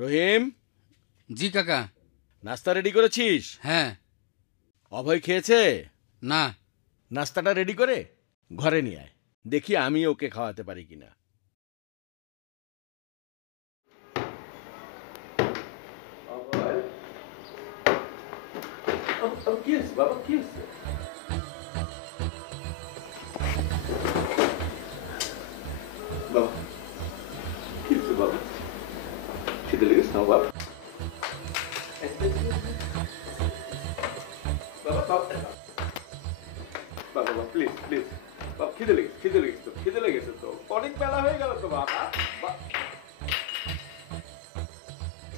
রহিম। জি কাকা। নাস্তা রেডি করেছিস? হ্যাঁ। অভয় খেয়েছে? না। নাস্তাটা রেডি করে ঘরে নিয়ে আয়, দেখি আমি ওকে খাওয়াতে পারি কিনা। কি হয়েছে বাবা, কি হয়েছে? বাবা কি হয়েছে বাবা? খিদে লেগেছে না বাবা? বাবা বাবা বাবা প্লিজ প্লিজ বাবা, খিদে লেগেছে, খিদে লেগেছে তো, খিদে লেগেছে তো, অনেক বেলা হয়ে গেল তো বাবা।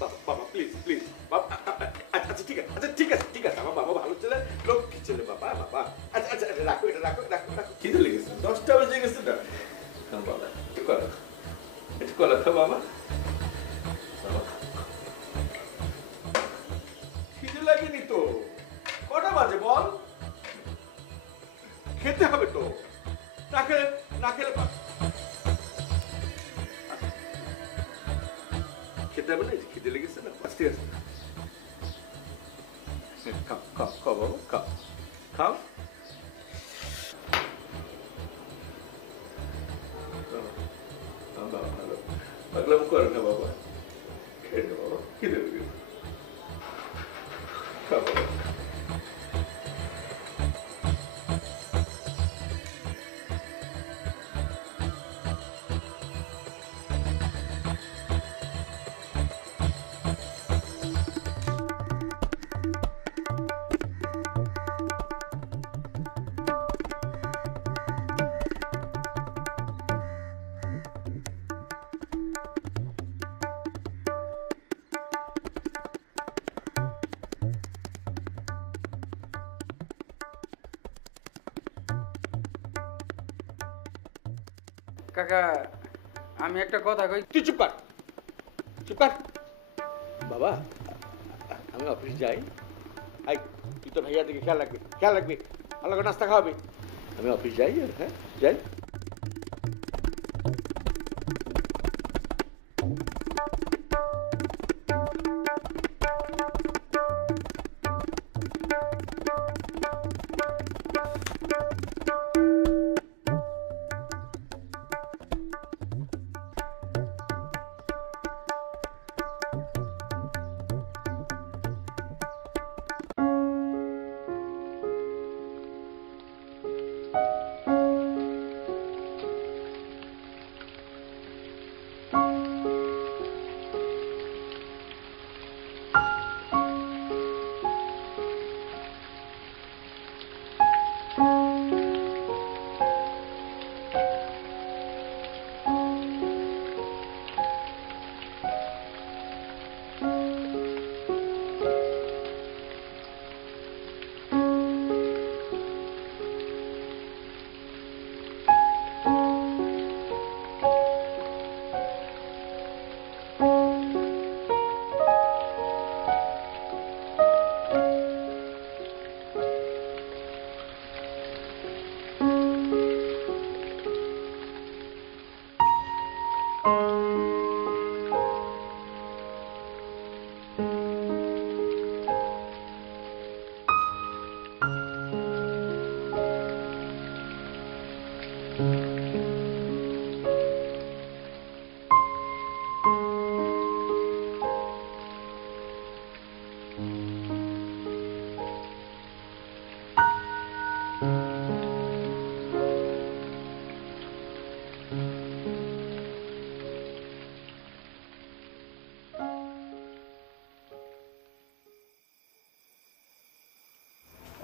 বাবা বাবা প্লিজ প্লিজ বাবা। আচ্ছা ঠিক আছে, আচ্ছা ঠিক আছে ঠিক আছে, আমার বাবা ভালো ছেলে, লক্ষ্মী ছেলে বাবা বাবা। আচ্ছা আচ্ছা রাখো, এটা রাখো রাখো রাখো, খিদে লেগেছে, 10টা বেজে গেছে না বাবা। একটু কলা, একটু কলা খাও বাবা। খিদে লাগেনি তো, কটা বাজে বল? খেতে হবে তো, না খেলে খেতে হবে না, খিদে লেগেছে না, ঠিক আছে খাও খাও খাও বাবা, খাও খাও। বাবা ভালো পাগলাম করে না বাবা, খেয়ে নে বাবা, খিদে লেগেছে, খাও বাবা। কাকা আমি একটা কথা কই। তুই চুপ কর, চুপ কর বাবা। আমি অফিস যাই, আই তুই তো ভাইয়া দিকে খেয়াল রাখবি, খেয়াল রাখবি, ভালো করে নাস্তা খাওয়াবি। আমি অফিস যাই, হ্যাঁ যাই।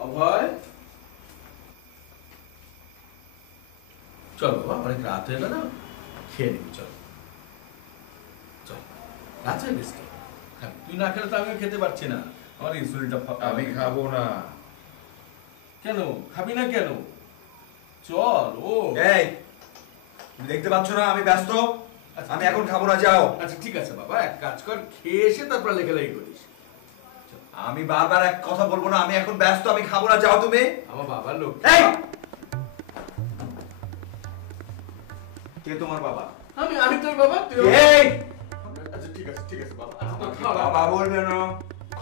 অভয় চল বাবা, অনেক রাত হয়ে গেল, খেয়ে নিবি, চল চল, রাত হয়ে গেছে, তুই না খেলে তো আমিও খেতে পারছি না, আমার ইনসুলিনটা। আমি খাবো না। কেন খাবি না কেন? চল। ও এই দেখতে পাচ্ছ না আমি ব্যস্ত, আমি এখন খাবো না, যাও। আচ্ছা ঠিক আছে বাবা, এক কাজ কর, খেয়ে এসে তারপর লেখালেখি করিস। আমি বারবার এক কথা বলবো না, আমি এখন ব্যস্ত, আমি খাবো না, যাও তুমি। আমার বাবার লোক। এই কে তোমার বাবা? আমি তোর বাবা। এই আচ্ছা ঠিক ঠিক আছে বাবা আচ্ছা তো খাও বাবা বলবে না,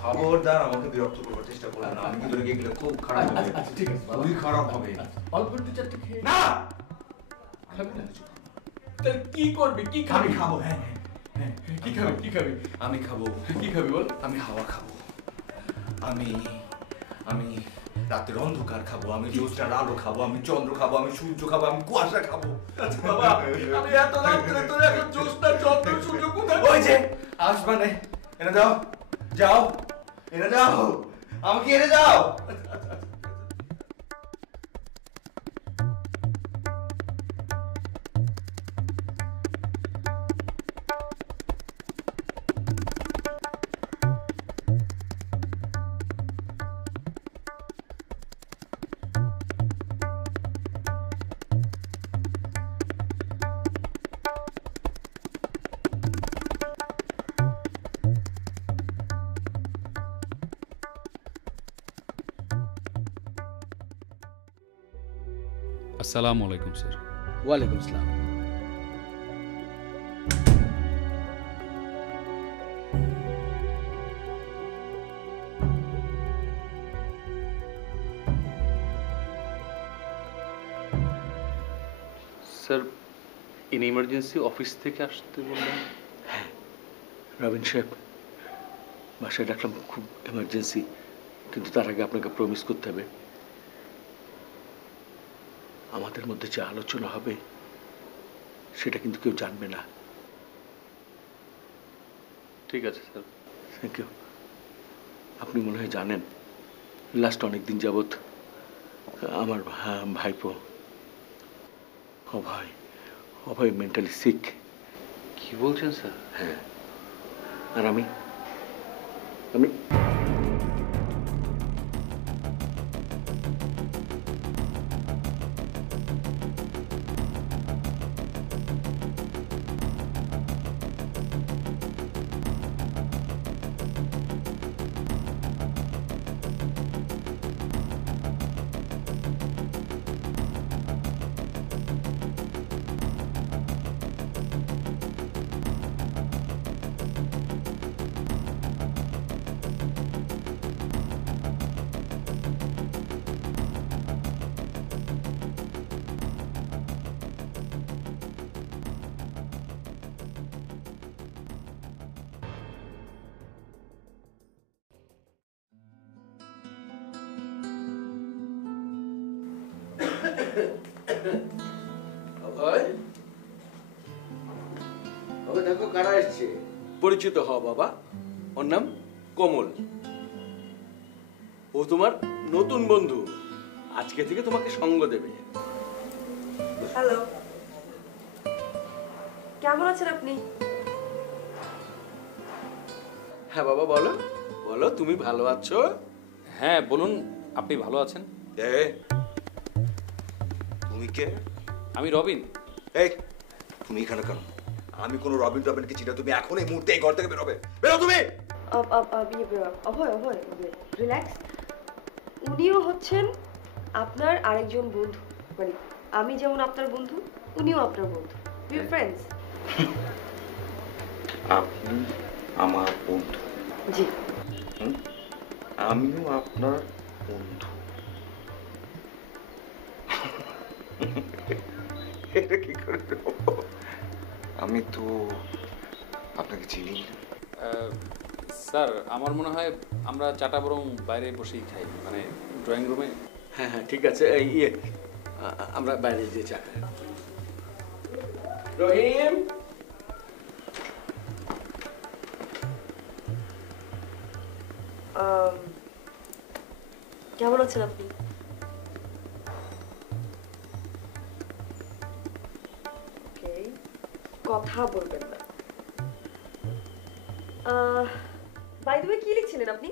খবরদার আমাকে বিরক্ত করবার চেষ্টা করবে না, আমি কিন্তু এগুলো খুব খারাপ হবে। আচ্ছা ঠিক আছে বাবা খুবই খারাপ হবে। অল্প একটু চারটে খেয়ে না খাবি না তাহলে কি করবি কি আমি খাবি খাবো, হ্যাঁ হ্যাঁ কি খাবি কি খাবি আমি খাবো। কি খাবি বল আমি হাওয়া খাবো, আমি আমি রাতের অন্ধকার খাবো, আমি জ্যোৎস্নার আলো খাবো, আমি চন্দ্র খাবো, আমি সূর্য খাবো, আমি কুয়াশা খাবো। আচ্ছা বাবা আমি এত রাত্রে তোর এখন জ্যোৎস্না চন্দ্র সূর্য কোথায় ওই যে আসমানে এনে দাও, যাও এনে দাও, আমাকে এনে দাও। আসসালামু আলাইকুম স্যার। ওয়ালাইকুম আসসালাম। স্যার ইন ইমার্জেন্সি অফিস থেকে আসতে বললেন? রবিন সাহেব, বাসায় ডাকলাম, খুব এমার্জেন্সি, কিন্তু তার আগে আপনাকে প্রমিস করতে হবে আমাদের মধ্যে যে আলোচনা হবে সেটা কিন্তু কেউ জানবে না। ঠিক আছে স্যার। Thank you. আপনি মনে হয় জানেন লাস্ট অনেক দিন যাবৎ আমার ভাইপো অভয় অভয় মেন্টালি সিক। কি বলছেন স্যার? হ্যাঁ, আর আমি আমি দেখো কারা এসছে। পরিচিত হও বাবা, ওর নাম কমল। ও তোমার নতুন বন্ধু, আজকে থেকে তোমাকে সঙ্গ দেবে। হ্যালো, কেমন আছেন আপনি? হ্যাঁ বাবা বলো বলো, তুমি ভালো আছো? হ্যাঁ বলুন, আপনি ভালো আছেন? তুমি কে? আমি রবিন। এই তুমি এখানে কেন? আমি কোনো রবিন টবিনকে চিনি না, তুমি এখন এই মুহূর্তে এই ঘর থেকে বেরোবে, বেরো তুমি। অভয় অভয় রিল্যাক্স। উনিও হচ্ছেন আপনার আরেকজন বন্ধু, মানে আমি যেমন আপনার বন্ধু উনিও আপনার বন্ধু, উই ফ্রেন্ডস। আপনি আমার বন্ধু? জি। আমিও আপনার বন্ধু? এটা কি করে সম্ভব? আমি তো আপনাকে চিনি না। স্যার আমার মনে হয় আমরা চাটা বরং বাইরে বসেই খাই, মানে ড্রয়িং রুমে। হ্যাঁ হ্যাঁ ঠিক আছে, এই আমরা বাইরে যে চা খাই। রহিম, কেমন আছেন আপনি? কথা বলবেন না। বাই দ্য ওয়ে, কি লিখছিলেন আপনি?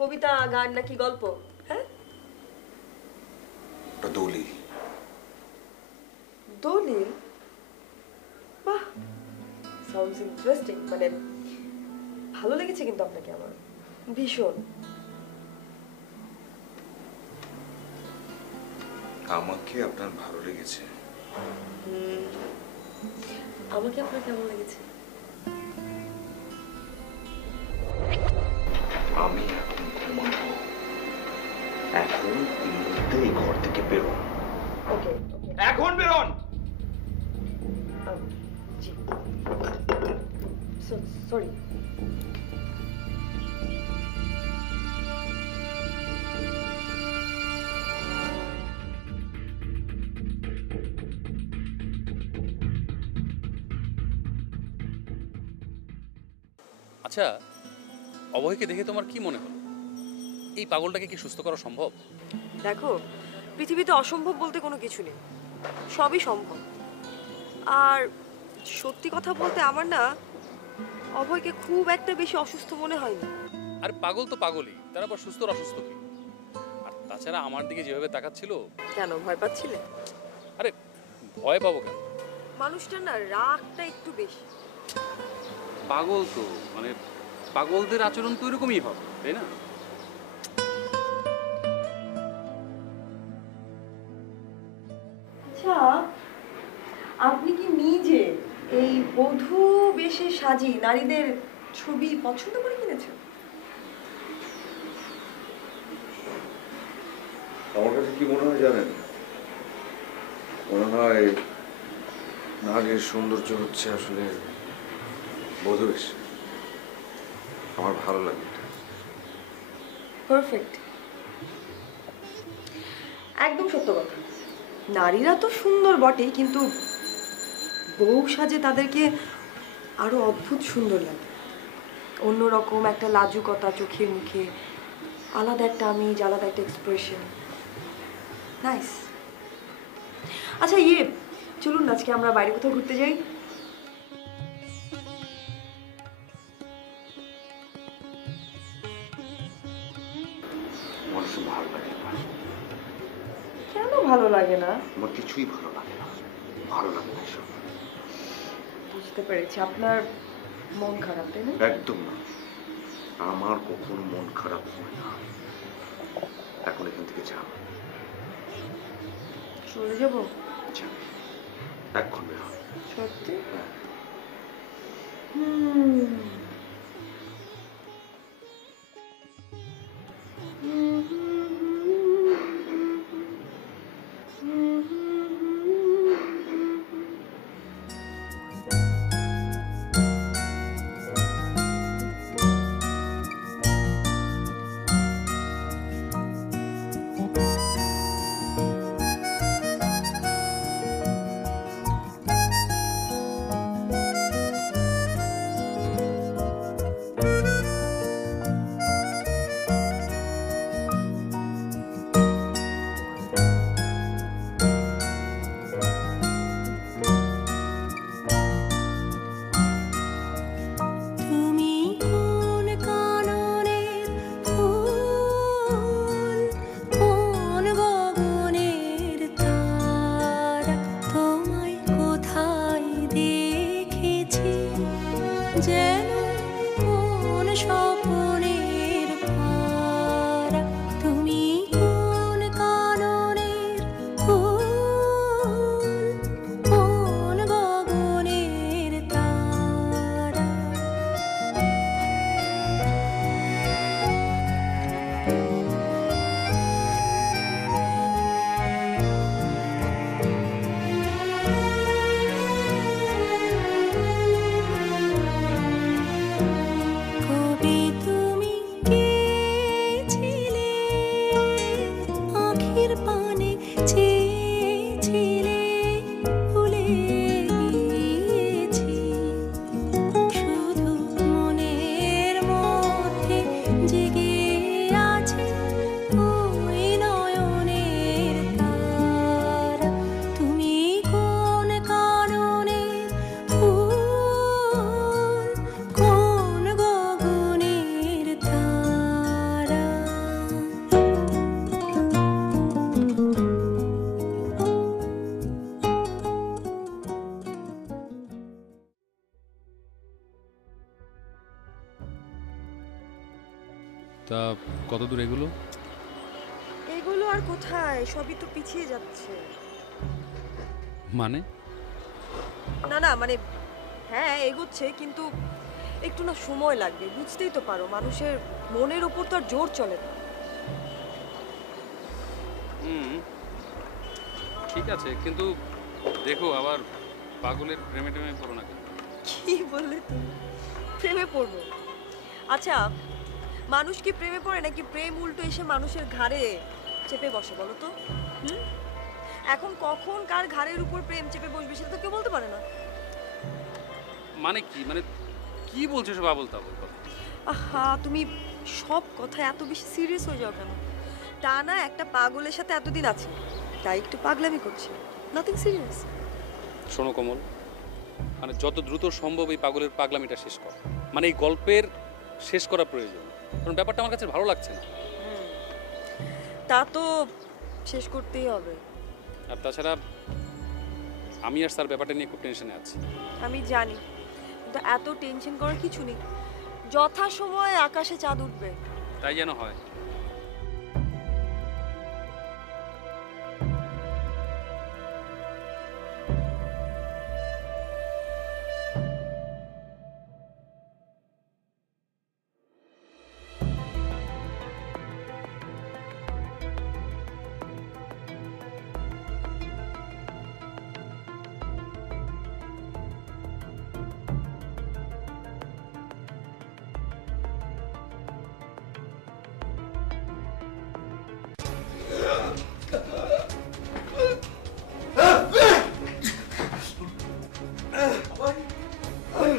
কবিতা, গান নাকি গল্প? হ্যাঁ, দলিল। দলিল? বাহ, সাউন্ডস ইন্টারেস্টিং। মানে ভালো লেগেছে কিন্তু আপনাকে আমার ভীষণ। আমাকে আপনার ভালো লেগেছে? আমাকে আপনার কেমন লেগেছে? আমি এখন ঘুমাবো। এখন এই মুহূর্তে এই ঘর থেকে বেরোন। ওকে এখন বেরোন। জি সরি। আচ্ছা, অভয়কে দেখে তোমার কি মনে হলো? এই পাগলটাকে কি সুস্থ করা সম্ভব? দেখো, পৃথিবীতে অসম্ভব বলতে কোনো কিছু নেই, সবই সম্ভব। আর সত্যি কথা বলতে আমার না অভয়কে খুব একটা বেশি অসুস্থ মনে হয়নি। আর পাগল তো পাগলই, তার আবার সুস্থ আর অসুস্থ কি? আর তাছাড়া আমার দিকে যেভাবে তাকাচ্ছিল, কেন ভয় পাচ্ছিলে? আরে ভয় পাবো কেন? মানুষটার না রাগটা একটু বেশি। পাগল তো, মানে পাগলদের আচরণ তো এরকমই হবে, তাই না? আচ্ছা, আপনি কি নিজে এই বধূ বেশে সাজি নারীদের ছবি পছন্দ করে কিনেছেন? আমার কাছে কি মনে হয় জানেন, মনে হয় নাগের সৌন্দর্য হচ্ছে আসলে বধূবেশ। আমার ভালো লাগে। পারফেক্ট, একদম সত্য কথা। নারীরা তো সুন্দর বটেই, কিন্তু বউ সাজে তাদেরকে আরো অদ্ভুত সুন্দর লাগে। অন্যরকম একটা লাজুকতা চোখে মুখে, আলাদা একটা আমেজ, আলাদা একটা এক্সপ্রেশন। নাইস। আচ্ছা চলুন আজকে আমরা বাইরে কোথাও ঘুরতে যাই। আমার সব ভালো লাগে না। কেন ভালো লাগে না? আমার কিছুই ভালো লাগে না, ভালো লাগে না এসব। বুঝতে পেরেছি, আপনার মন খারাপ, তাই না? একদম না, আমার কখনো মন খারাপ হয় না। এখন এখান থেকে যাও। চলে যাবো? এখন বের হয়। সত্যি? তা কত দূর এগুলো? এগুলো আর কোথায়, সবই তো পিছিয়ে যাচ্ছে। মানে? না না, মানে হ্যাঁ এগোচ্ছে, কিন্তু একটু না সময় লাগবে, বুঝতেই তো পারো মানুষের মনের ওপর তো আর জোর চলে না। ঠিক আছে, কিন্তু দেখো আবার পাগলের প্রেমে টেমে পড়ো না কিন্তু। কি বললে তুমি? প্রেমে পড়বো? আচ্ছা, মানুষ কি প্রেমে পড়ে নাকি প্রেম উল্টো এসে মানুষের ঘাড়ে চেপে বসে বলো তো? এখন কখন কার ঘাড়ের উপর প্রেম চেপে বসবে সেটা তো কেউ বলতে পারে না। মানে কি, মানে কি বলছো সব আবল তাবল কথা? আহা, তুমি সব কথা এত বেশি সিরিয়াস হয়ে যাও কেন? তা না একটা পাগলের সাথে এতদিন আছে তাই একটু পাগলামি করছি, নাথিং সিরিয়াস। শোনো কমল, মানে যত দ্রুত সম্ভব এই পাগলের পাগলামিটা শেষ কর, মানে এই গল্পের শেষ করা প্রয়োজন, কারণ ব্যাপারটা আমার কাছে ভালো লাগছে না। তা তো শেষ করতেই হবে। আর তাছাড়া আমি আর স্যার ব্যাপারটা নিয়ে খুব টেনশনে আছি। আমি জানি, কিন্তু এত টেনশন করার কিছু নেই, যথাসময়ে আকাশে চাঁদ উঠবে। তাই যেন হয়।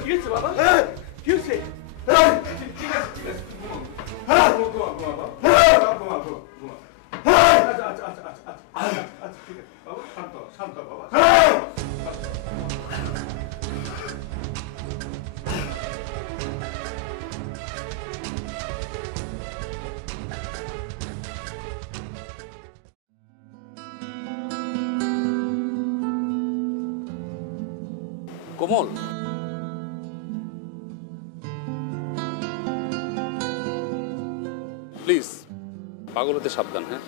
কি হয়েছে বাবা? কি হয়েছে? ঠিক আছে ঠিক আছে, ঘুমা ঘুমা ঘুমা ঘুমা ঘুমা। আচ্ছা আচ্ছা আচ্ছা আচ্ছা আচ্ছা আচ্ছা ঠিক আছে বাবা, শান্ত শান্ত বাবা। কোমল, প্লিজ পাগল হতে সাবধান। হ্যাঁ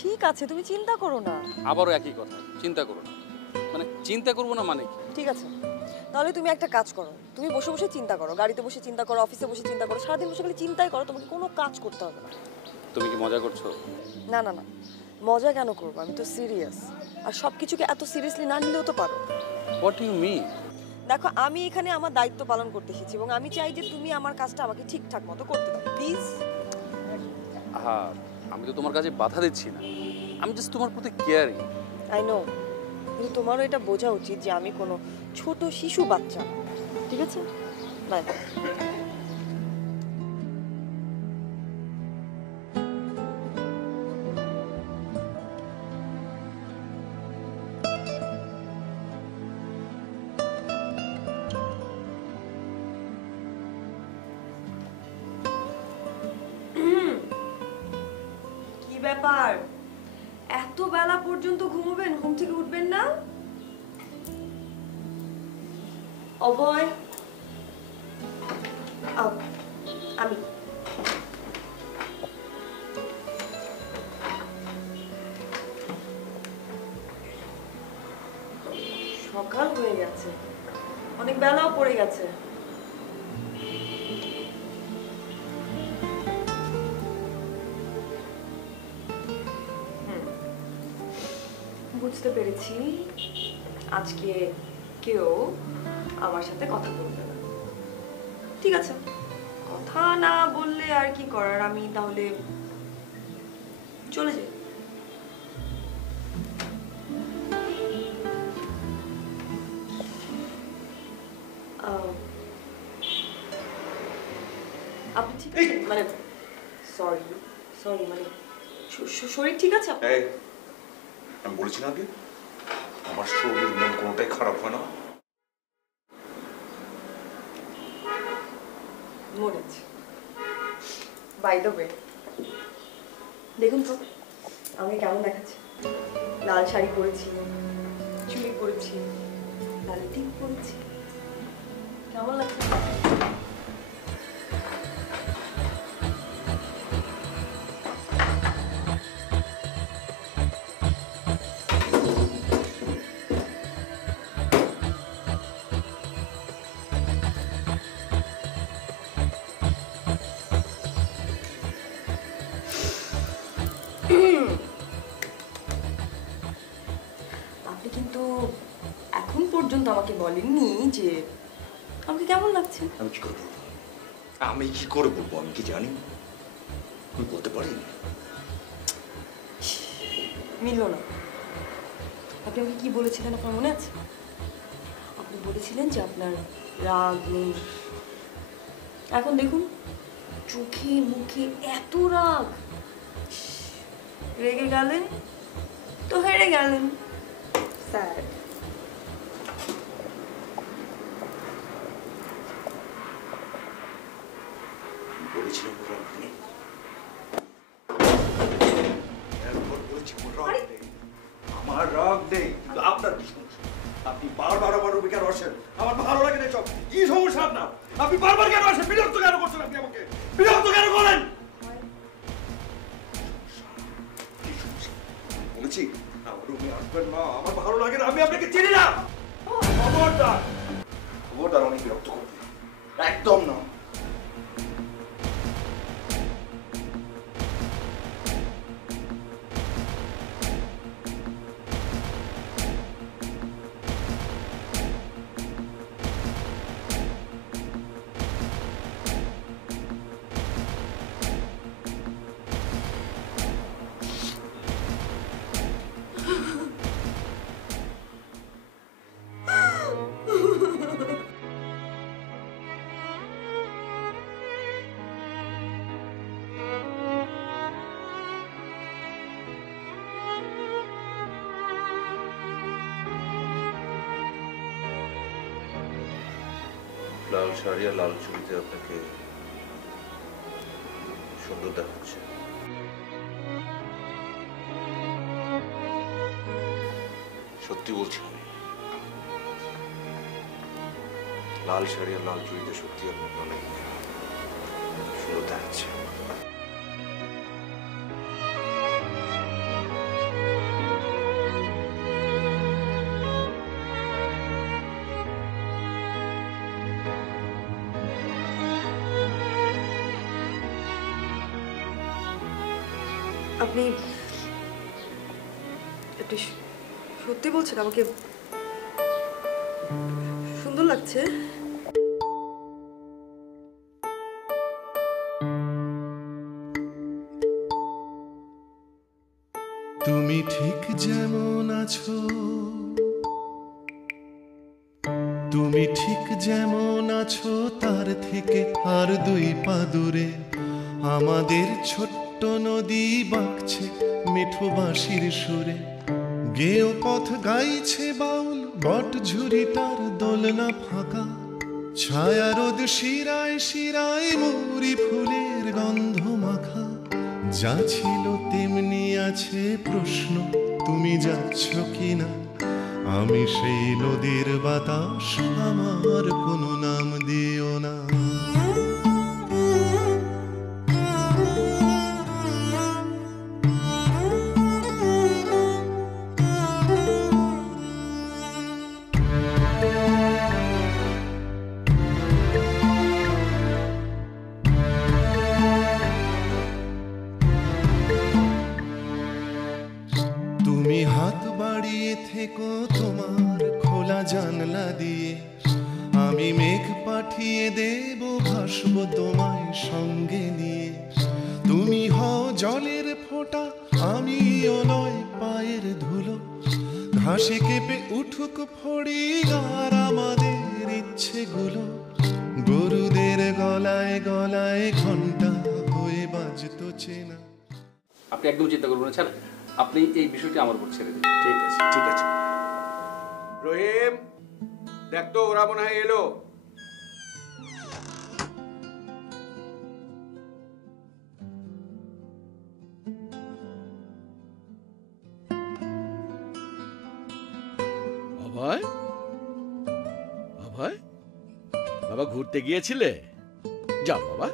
ঠিক আছে, তুমি চিন্তা করো না। আবারও একই কথা, চিন্তা করো না। মানে চিন্তা করবো না মানে কি? ঠিক আছে, তাহলে তুমি একটা কাজ করো, তুমি বসে বসে চিন্তা করো, গাড়িতে বসে চিন্তা করো, অফিসে বসে চিন্তা করো, সারাদিন বসে খালি চিন্তাই করো, তোমাকে কোনো কাজ করতে হবে না। তুমি কি মজা করছো? না না না, মজা কেন করবো, আমি তো সিরিয়াস। আর সব কিছুকে এত সিরিয়াসলি না নিলেও তো পারো। What you mean? দেখো, আমি এখানে আমার দায়িত্ব পালন করতে এসেছি এবং আমি চাই যে তুমি আমার কাজটা আমাকে ঠিকঠাক মতো করতে দাও, প্লিজ। হ্যাঁ, আমি তো তোমার কাছে বাধা দিচ্ছি না, আমি জাস্ট তোমার প্রতি কেয়ারিং। আই নো, কিন্তু তোমারও এটা বোঝা উচিত যে আমি কোনো ছোট শিশু বাচ্চা না। ঠিক আছে, বাই। কি ব্যাপার, এত বেলা পর্যন্ত ঘুমোবেন, ঘুম থেকে উঠবেন না? অভয়, আমি সকাল হয়ে গেছে, অনেক বেলাও পড়ে গেছে। বুঝতে পেরেছি আজকে কেউ আমার সাথে কথা বলবে না। ঠিক আছে, কথা না বললে আর কি করার, আমি তাহলে চলে যাই। আপনি ঠিক আছেন? মানে সরি সরি, মানে শরীর ঠিক আছে আপনার? আমি বলেছি না আগে, আমার শরীর মন কোনোটাই খারাপ হয় না। মনে আছে। বাই দ্য ওয়ে, দেখুন তো আমাকে কেমন দেখাচ্ছে। লাল শাড়ি পরেছি, চুড়ি পরেছি, লাল টিপ পরেছি, কেমন লাগছে? আপনি কিন্তু এখন পর্যন্ত আমাকে বলেননি যে আমাকে কেমন লাগছে। আমি কি করে বলবো? আমি কি করে বলবো? আমি কি জানি? আমি বলতে পারি? মিলল না। আপনি আমাকে কি বলেছিলেন আপনার মনে আছে? আপনি বলেছিলেন যে আপনার রাগ নেই। এখন দেখুন চোখে মুখে এত রাগ। রেগে গেলেন তো হেরে গেলেন। স্যার বলেছিলাম ওর রাগ নেই। একবার বলেছি ওর রাগ নেই। আমার রাগ নেই। কিন্তু আপনার কি সমস্যা? আপনি বারবার আমার রুমে কেন আসেন? আমার ভালো লাগে না সব। কি সমস্যা আপনার? আপনি বারবার কেন আসেন? বিরক্ত কেন করছেন আপনি আমাকে? বিরক্ত কেন করেন? কি সমস্যা? বলেছি আমার রুমে আসবেন না। আমার ভালো লাগে না। আমি আপনাকে চিনি না। খবরদার খবরদার অনেক বিরক্ত করবেন না। একদম না। লাল শাড়ি আর লাল চুড়িতে আপনাকে সুন্দর দেখাচ্ছে। সত্যি বলছি আমি, লাল শাড়ি আর লাল চুড়িতে সত্যি আপনাকে অনেক সুন্দর দেখাচ্ছে। আপনি আপনি সত্যি বলছেন আমাকে সুন্দর লাগছে? তুমি ঠিক যেমন আছো, তুমি ঠিক যেমন আছো তার থেকে আর দুই পা দূরে আমাদের ছোট্ট নদী বাঁকছে মিঠো বাঁশির সুরে। গেও পথ গাইছে বাউল বট ঝুড়িটার দোলনা ফাঁকা, ছায়া রোদ শিরায় শিরায় মৌরি ফুলের গন্ধ মাখা। যা ছিল তেমনি আছে প্রশ্ন, তুমি যাচ্ছ কিনা? আমি সেই নদীর বাতাস, আমার কোনো নাম দিও না। তুমি হাত বাড়িয়ে থেকো তোমার খোলা জানলা দিয়ে, আমি মেঘ পাঠিয়ে দেব ভাসব তোমায় সঙ্গে নিয়ে। তুমি হও জলের ফোঁটা, আমিও নয় পায়ের ধুলো, ঘাসে কেঁপে উঠুক ফড়ি আর আমাদের ইচ্ছেগুলো গরুদের গলায় গলায় ঘন্টা হয়ে বাজতো চেনা। আপনি একদম চিন্তা করবেন না, ছাড়েন। আপনি এই বিষয়টি আমার উপর ছেড়ে দিন। ঠিক আছে ঠিক আছে। রহিম দেখ তো ওরা মনে হয় এলো। অভয়, অভয় বাবা ঘুরতে গিয়েছিলে? যাও বাবা,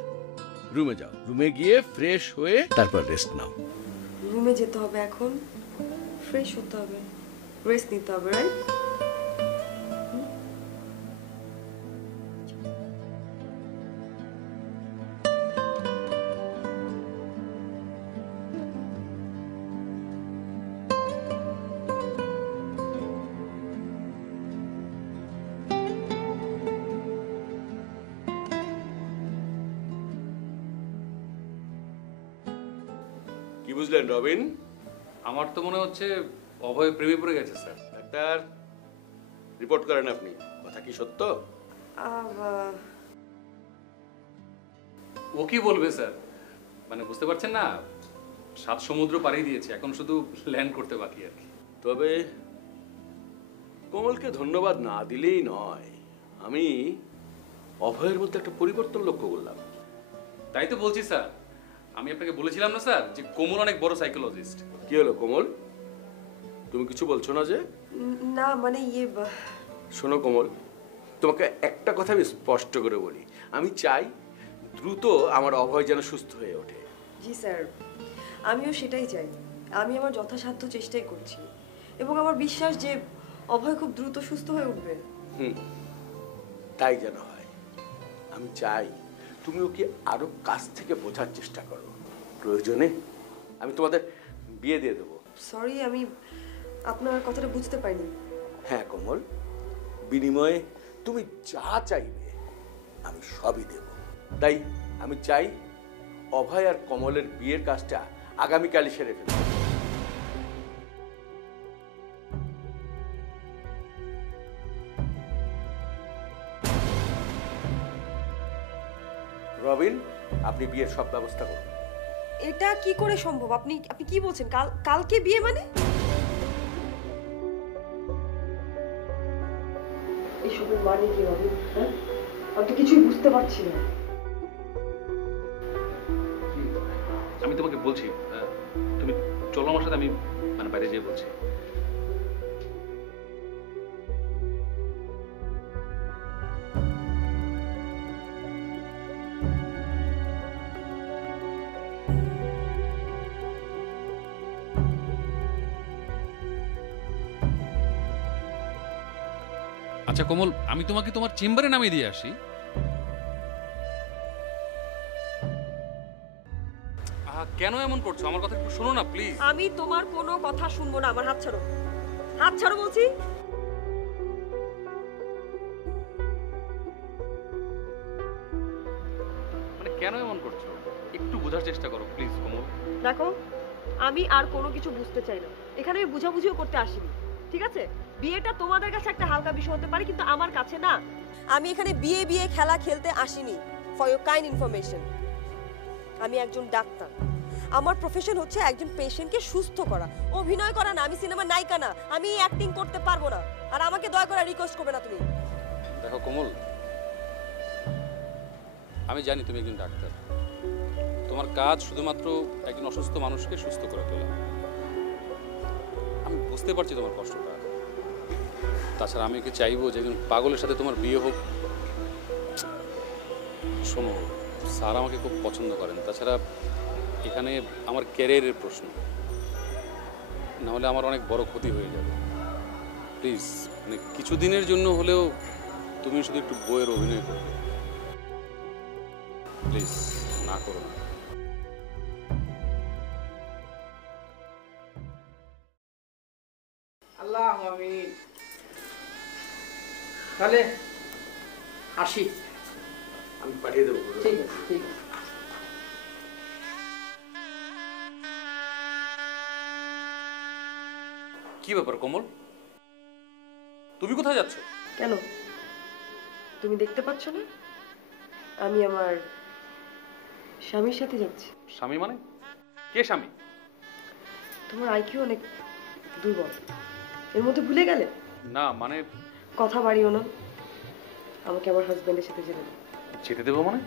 রুমে যাও, রুমে গিয়ে ফ্রেশ হয়ে তারপর রেস্ট নাও। রুমে যেতে হবে এখন, ফ্রেশ হতে হবে, রেস্ট নিতে হবে, রাইট? বুঝলেন রবিন? আমার তো মনে হচ্ছে অভয় প্রেমে পড়ে গেছে স্যার। ডাক্তার, রিপোর্ট করেন আপনি, কথা কি সত্য? ও কি বলবে স্যার, মানে বুঝতে পারছেন না, 7 সমুদ্র পাড়ি দিয়েছে, এখন শুধু ল্যান্ড করতে বাকি আর কি। তবে কোমলকে ধন্যবাদ না দিলেই নয়, আমি অভয়ের মধ্যে একটা পরিবর্তন লক্ষ্য করলাম। তাই তো বলছি স্যার, আমি আপনাকে বলেছিলাম না স্যার যে কোমল অনেক বড় সাইকোলজিস্ট। কি হলো কোমল, তুমি কিছু বলছো না যে? না মানে শোনো কোমল, তোমাকে একটা কথা আমি স্পষ্ট করে বলি, আমি চাই দ্রুত আমার অভয় যেন সুস্থ হয়ে ওঠে। জি স্যার, আমিও সেটাই চাই। আমি আমার যথাসাধ্য চেষ্টাই করছি এবং আমার বিশ্বাস যে অভয় খুব দ্রুত সুস্থ হয়ে উঠবে। তাই যেন হয়। আমি চাই তুমি ওকে আরো কাছ থেকে বোঝার চেষ্টা করো, প্রয়োজনে আমি তোমাদের বিয়ে দিয়ে দেবো। সরি, আমি আপনার কথাটা বুঝতে পারিনি। হ্যাঁ কোমল, বিনিময়ে তুমি যা চাইবে আমি সবই দেব। তাই আমি চাই অভয় আর কমলের বিয়ের কাজটা আগামীকালই সেরে ফেলবে। রবিন, আপনি বিয়ের সব ব্যবস্থা করুন। এটা কি করে সম্ভব? আপনি কি বলছেন? কালকে বিয়ে মানে? এসবের মানে কি রবিন? হ্যাঁ, আমি তো কিছুই বুঝতে পারছি না। আমি তোমাকে বলছি, তুমি চলো আমার সাথে, আমি মানে বাইরে যেয়ে বলছি। আচ্ছা কোমল, আমি তোমাকে তোমার চেম্বারে নামিয়ে দিয়ে আসি। কেন এমন করছো? আমার কথা একটু শোনো না প্লিজ। আমি তোমার কোনো কথা শুনবো না। আমার হাত ছাড়ো, হাত ছাড়ো বলছি। মানে কেন এমন করছো? একটু বোঝার চেষ্টা করো প্লিজ কোমল। দেখো, আমি আর কোনো কিছু বুঝতে চাই না। এখানে আমি বুঝাবুঝিও করতে আসিনি, ঠিক আছে? বিয়েটা তোমাদের কাছে একটা হালকা বিষয় হতে পারে, কিন্তু আমার কাছে না। আমি এখানে বিয়ে খেলা খেলতে আসিনি। ফর ইউর কাইন্ড ইনফরমেশন, আমি একজন ডাক্তার। আমার প্রফেশন হচ্ছে একজন পেশেন্টকে সুস্থ করা, অভিনয় করা না। আমি সিনেমার নায়িকা না, আমি অ্যাক্টিং করতে পারবো না। আর আমাকে দয়া করে রিকোয়েস্ট করবে না তুমি। দেখো কোমল, আমি জানি তুমি একজন ডাক্তার, তোমার কাজ শুধুমাত্র একজন অসুস্থ মানুষকে সুস্থ করে তোলা। আমি বুঝতে পারছি তোমার কষ্টটা। তাছাড়া আমি কি চাইবো যে একজন পাগলের সাথে তোমার বিয়ে হোক? শোনো, স্যার আমাকে খুব পছন্দ করেন। তাছাড়া এখানে আমার ক্যারিয়ারের প্রশ্ন, নাহলে আমার অনেক বড় ক্ষতি হয়ে যাবে। প্লিজ, মানে কিছুদিনের জন্য হলেও তুমি শুধু একটু বইয়ের অভিনয় করবে, প্লিজ, না করো না। আল্লাহ আমিন। তাহলে আসি। আমি পাঠিয়ে দেবো। ঠিক আছে, ঠিক আছে। কি ব্যাপার কোমল, তুমি কোথায় যাচ্ছ? কেন, তুমি দেখতে পাচ্ছ না? আমি আমার স্বামীর সাথে যাচ্ছি। স্বামী মানে? কে স্বামী? তোমার আইকিউ অনেক দুর্বল, এর মধ্যে ভুলে গেলে? না মানে কথা বাড়িও না, আমাকে আমার হাজবেন্ডের সাথে যেতে দাও। যেতে দেবো মানে?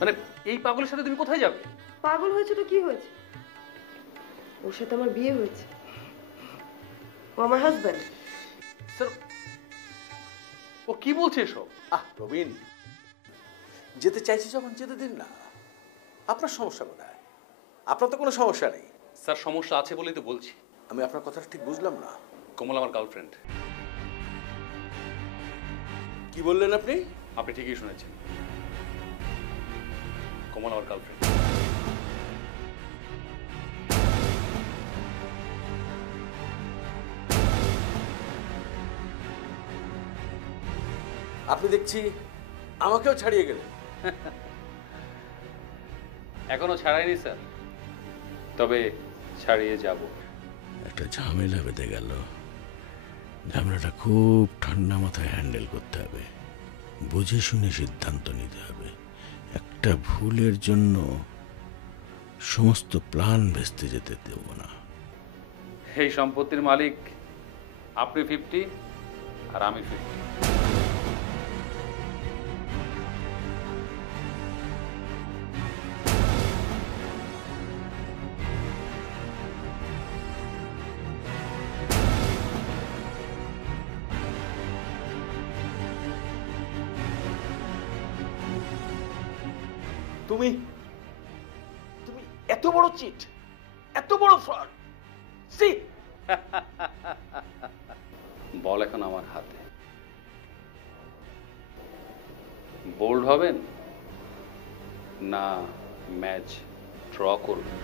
মানে এই পাগলের সাথে তুমি কোথায় যাবে? পাগল হয়েছে তো কি হয়েছে? ওর সাথে আমার বিয়ে হয়েছে, ও আমার হাজবেন্ড। স্যার, ও কি বলছে এসব? প্রবীণ, যেতে চাইছি যখন যেতে দিন না। আপনার সমস্যা কোথায়? আপনার তো কোনো সমস্যা নেই। স্যার, সমস্যা আছে বলেই তো বলছি। আমি আপনার কথাটা ঠিক বুঝলাম না। কোমল আমার গার্লফ্রেন্ড। কি বললেন আপনি? আপনি ঠিকই শুনেছেন, কোমল আমার গার্লফ্রেন্ড। আপনি দেখছি আমাকেও ছাড়িয়ে গেলেন। এখনো ছাড়াইনি স্যার, তবে ছাড়িয়ে যাব। একটা ঝামেলা বেঁধে গেল। ঝামেলাটা খুব ঠান্ডা মাথায় হ্যান্ডেল করতে হবে, বুঝে শুনে সিদ্ধান্ত নিতে হবে। একটা ভুলের জন্য সমস্ত প্ল্যান ভেস্তে যেতে দেব না। এই সম্পত্তির মালিক আপনি 50 আর আমি 50। তুমি তুমি এত বড় চিট, এত বড় ফ্রড! সি বল এখন আমার হাতে। বোল্ড হবেন না ম্যাচ ড্র করবেন?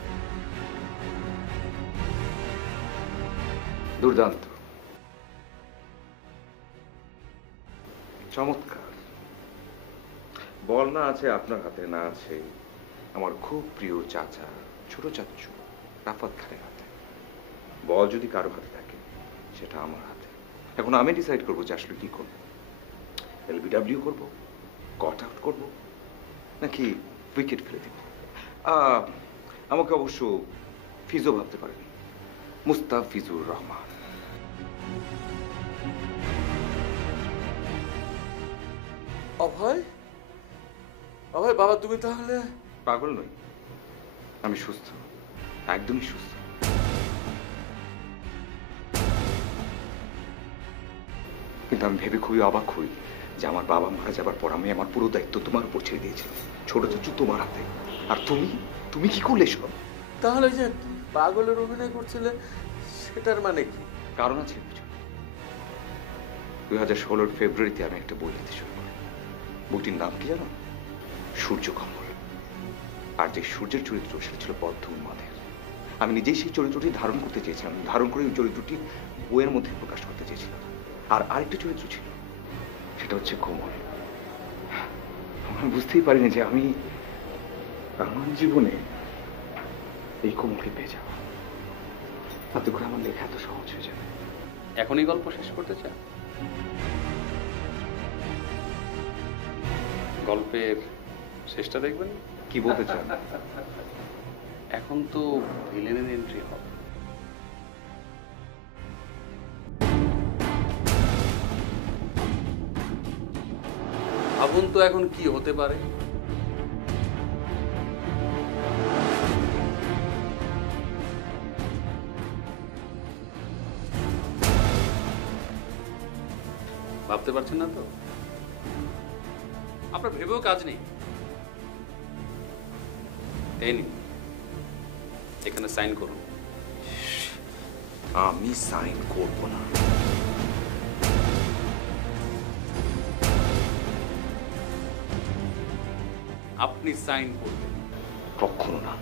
দুর্দান্ত, চমৎকার। বল না আছে আপনার হাতে, না আছে আমার খুব প্রিয় চাচা ছোট চাচ্চু রাফাত খানের হাতে। বল যদি কারো হাতে থাকে সেটা আমার হাতে। এখন আমি ডিসাইড করবো যে আসলে কি করবো। এলবিডব্লিউ করবো, কট আউট করবো, নাকি উইকেট ফেলে দিব। আমাকে অবশ্য ফিজো ভাবতে পারেন, মুস্তাফিজুর রহমান। অভয়, অভয় বাবা, তুমি তাহলে? পাগল নই, আমি সুস্থ, একদমই সুস্থ। কিন্তু আমি ভেবে খুবই অবাক হই যে আমার বাবা মারা যাবার পর আমি আমার পুরো দায়িত্ব তোমার উপর ছেড়ে দিয়েছি, ছোট চাচু তোমার হাতে। আর তুমি তুমি কি করলে সব? তাহলে যে পাগলের অভিনয় করছিলে সেটার মানে কি? কারণ আছে বুঝো। 2016 ফেব্রুয়ারিতে আমি একটা বই লিখতে শুরু করি। বইটির নাম কি জানো? সূর্যকমল। আর যে সূর্যের চরিত্র সেটা ছিল বদ্ধ উন্মাদের। আমি নিজেই সেই চরিত্রটি ধারণ করতে চেয়েছিলাম, ধারণ করে ওই চরিত্রটি বইয়ের মধ্যে প্রকাশ করতে চেয়েছিলাম। আর আরেকটা চরিত্র ছিল, সেটা হচ্ছে কোমল। আমি বুঝতেই পারিনি যে আমি আমার জীবনে এই কোমলকে পেয়ে যাব। তাতে করে আমার লেখা এত সহজ হয়ে যাবে। এখনই গল্প শেষ করতে চান? গল্পের শেষটা দেখবেন? কি বলতে চান? এখন তো ভিলেনের এন্ট্রি হবে। ভাবুন তো এখন কি হতে পারে। ভাবতে পারছেন না তো? আপনার ভেবেও কাজ নেই। এই নিন, এখানে সাইন করুন। আমি সাইন করব না। আপনি সাইন করবেন? কখনো না,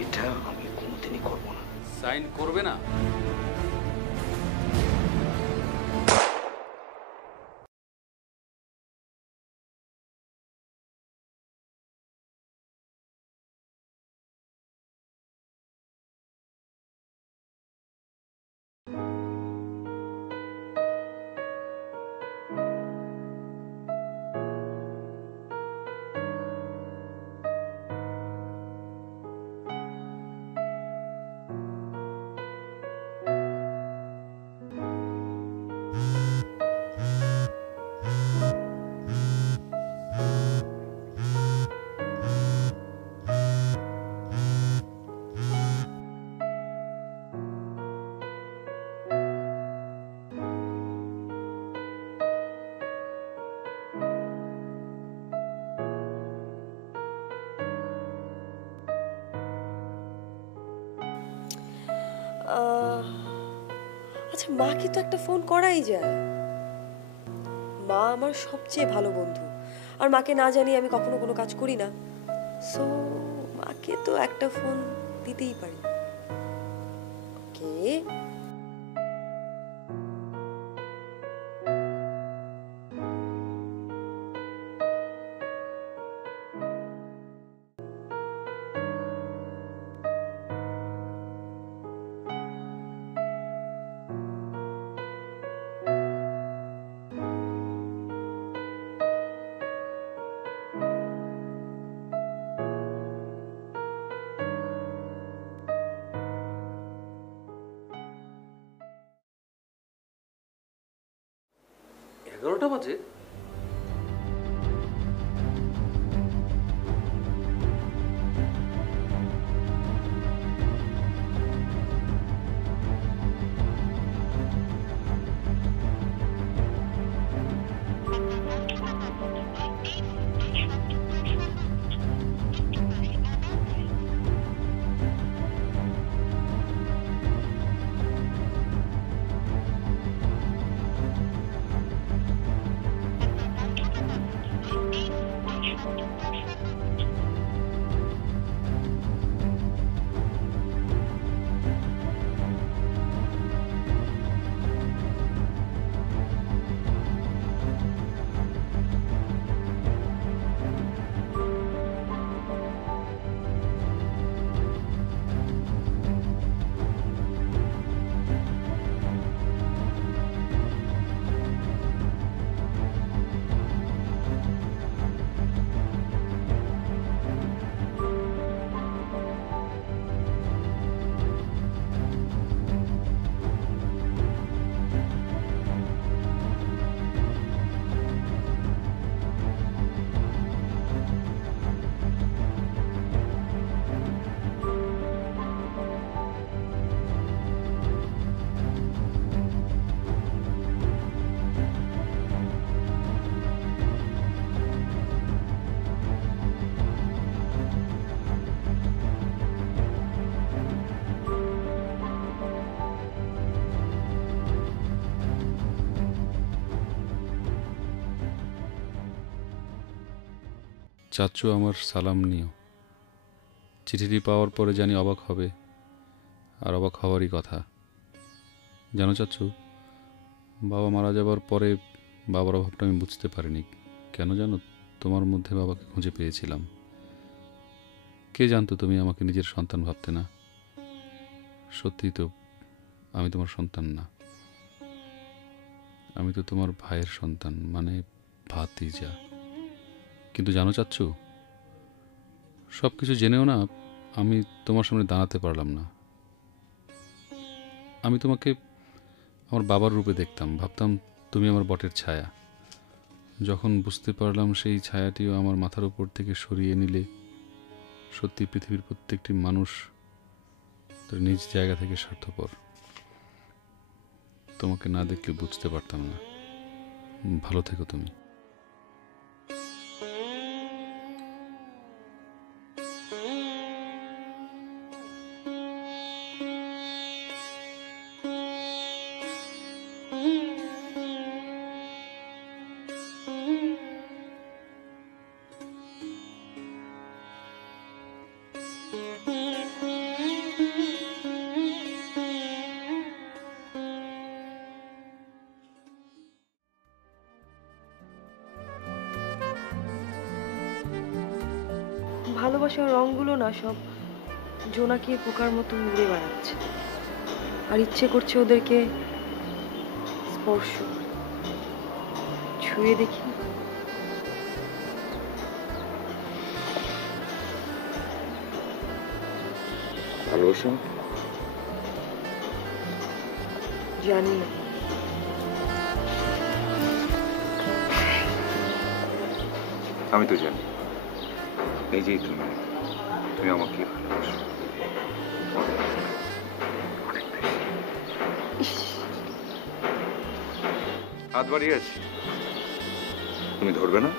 এটা আমি কোনোদিনই করব না। সাইন করবে না? আচ্ছা, মাকে তো একটা ফোন করাই যায়। মা আমার সবচেয়ে ভালো বন্ধু, আর মাকে না জানিয়ে আমি কখনো কোনো কাজ করি না। সো মাকে তো একটা ফোন দিতেই পারি। ওকে, 11টা বাজে? চাচ্চু আমার সালাম নিও। চিঠিটি পাওয়ার পরে জানি অবাক হবে, আর অবাক হওয়ারই কথা। জানো চাচ্চু, বাবা মারা যাবার পরে বাবার অভাবটা আমি বুঝতে পারিনি। কেন জানো? তোমার মধ্যে বাবাকে খুঁজে পেয়েছিলাম। কে জানতো তুমি আমাকে নিজের সন্তান ভাবতে না? সত্যিই তো আমি তোমার সন্তান না, আমি তো তোমার ভাইয়ের সন্তান, মানে ভাতিজা। কিন্তু জানো চাচ্চু, সব কিছু জেনেও না আমি তোমার সামনে দাঁড়াতে পারলাম না। আমি তোমাকে আমার বাবার রূপে দেখতাম, ভাবতাম তুমি আমার বটের ছায়া। যখন বুঝতে পারলাম সেই ছায়াটিও আমার মাথার উপর থেকে সরিয়ে নিলে, সত্যি পৃথিবীর প্রত্যেকটি মানুষ তার নিজ জায়গা থেকে স্বার্থপর। তোমাকে না দেখলে বুঝতে পারতাম না। ভালো থেকো তুমি। ভালোবাসার রঙগুলো না সব জোনাকির পোকার মতো উড়ে বেড়াচ্ছে, আর ইচ্ছে করছে ওদেরকে স্পর্শ ছুঁয়ে দেখি। ভালোবাসা জানি না। আমি তো জানি, এই যে তুমি আমাকে ভালোবাসো। হাত বাড়িয়ে আছি, তুমি ধরবে না?